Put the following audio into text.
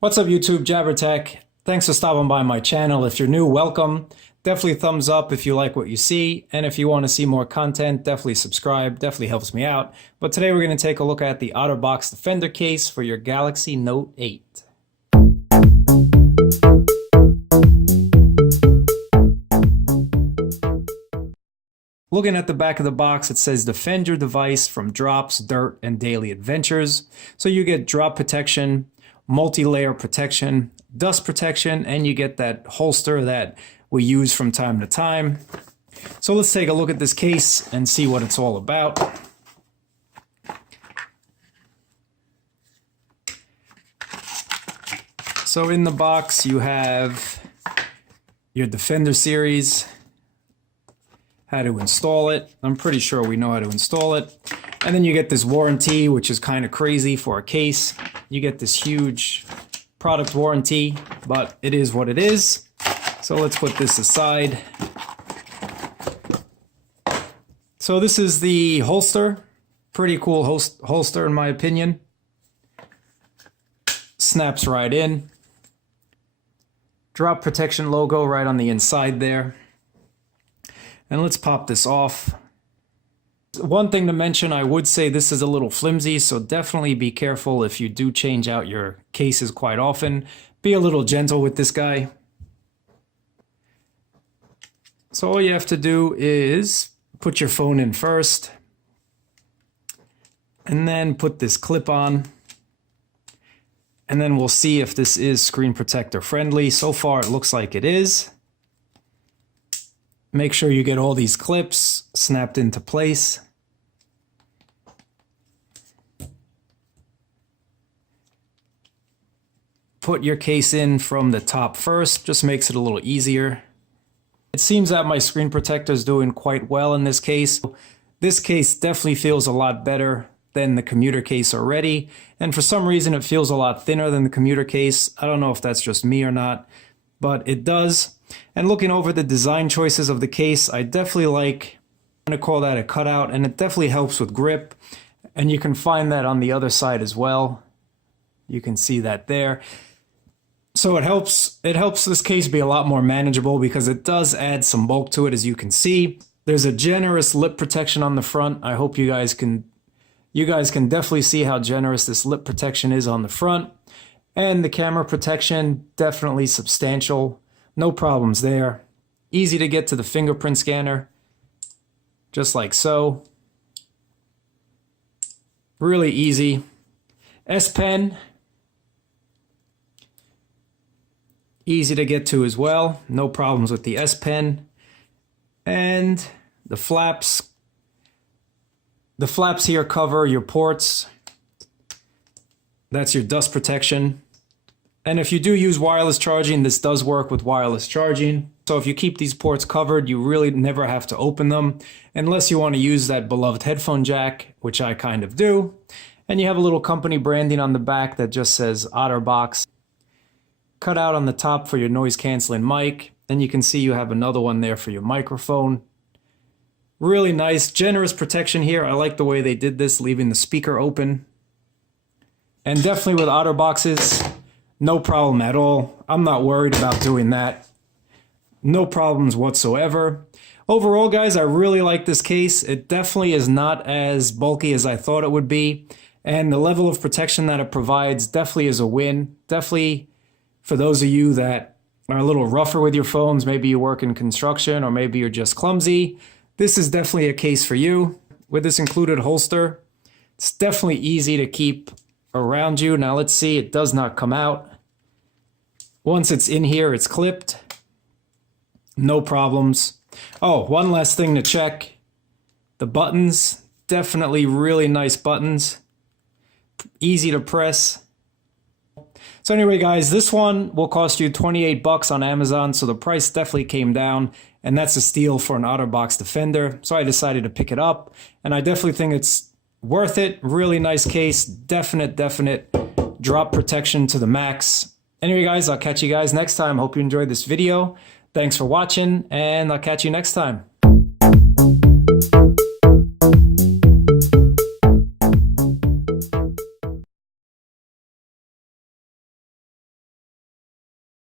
What's up YouTube, JabberTech? Thanks for stopping by my channel. If you're new, welcome. Definitely thumbs up if you like what you see. And if you want to see more content, definitely subscribe. Definitely helps me out. But today we're going to take a look at the OtterBox Defender case for your Galaxy Note 8. Looking at the back of the box, it says defend your device from drops, dirt, and daily adventures. So you get drop protection, multi-layer protection, dust protection, and you get that holster that we use from time to time. So let's take a look at this case and see what it's all about. So in the box you have your Defender series, how to install it. I'm pretty sure we know how to install it. And then you get this warranty, which is kind of crazy for a case. You get this huge product warranty, but it is what it is. So let's put this aside. So this is the holster. Pretty cool holster in my opinion. Snaps right in. Drop protection logo right on the inside there. And let's pop this off. One thing to mention, I would say this is a little flimsy, so definitely be careful if you do change out your cases quite often. Be a little gentle with this guy. So all you have to do is put your phone in first, and then put this clip on. And then we'll see if this is screen protector friendly. So far it looks like it is. Make sure you get all these clips snapped into place. Put your case in from the top first, just makes it a little easier. It seems that my screen protector is doing quite well in this case. This case definitely feels a lot better than the commuter case already, and for some reason it feels a lot thinner than the commuter case. I don't know if that's just me or not, but it does. And looking over the design choices of the case, I definitely like, I'm going to call that a cutout, and it definitely helps with grip. And you can find that on the other side as well. You can see that there. So it helps this case be a lot more manageable because it does add some bulk to it, as you can see. There's a generous lip protection on the front. I hope you guys can definitely see how generous this lip protection is on the front. And the camera protection, definitely substantial. No problems there. Easy to get to the fingerprint scanner, just like so. Really easy. S Pen, easy to get to as well. No problems with the S Pen. And the flaps here cover your ports. That's your dust protection. And if you do use wireless charging, this does work with wireless charging. So if you keep these ports covered, you really never have to open them unless you want to use that beloved headphone jack, which I kind of do. And you have a little company branding on the back that just says OtterBox. Cut out on the top for your noise canceling mic. And you can see you have another one there for your microphone. Really nice, generous protection here. I like the way they did this, leaving the speaker open. And definitely with OtterBoxes, no problem at all. I'm not worried about doing that. No problems whatsoever. Overall, guys, I really like this case. It definitely is not as bulky as I thought it would be. And the level of protection that it provides definitely is a win. Definitely for those of you that are a little rougher with your phones, maybe you work in construction or maybe you're just clumsy, this is definitely a case for you. With this included holster, it's definitely easy to keep around you. Now let's see, it does not come out. Once it's in here, it's clipped. No problems. Oh, one last thing to check. The buttons, definitely really nice buttons. Easy to press. So anyway, guys, this one will cost you 28 bucks on Amazon, so the price definitely came down, and that's a steal for an OtterBox Defender. So I decided to pick it up, and I definitely think it's worth it. Really nice case. Definite drop protection to the max. Anyway, guys, I'll catch you guys next time. Hope you enjoyed this video. Thanks for watching, and I'll catch you next time.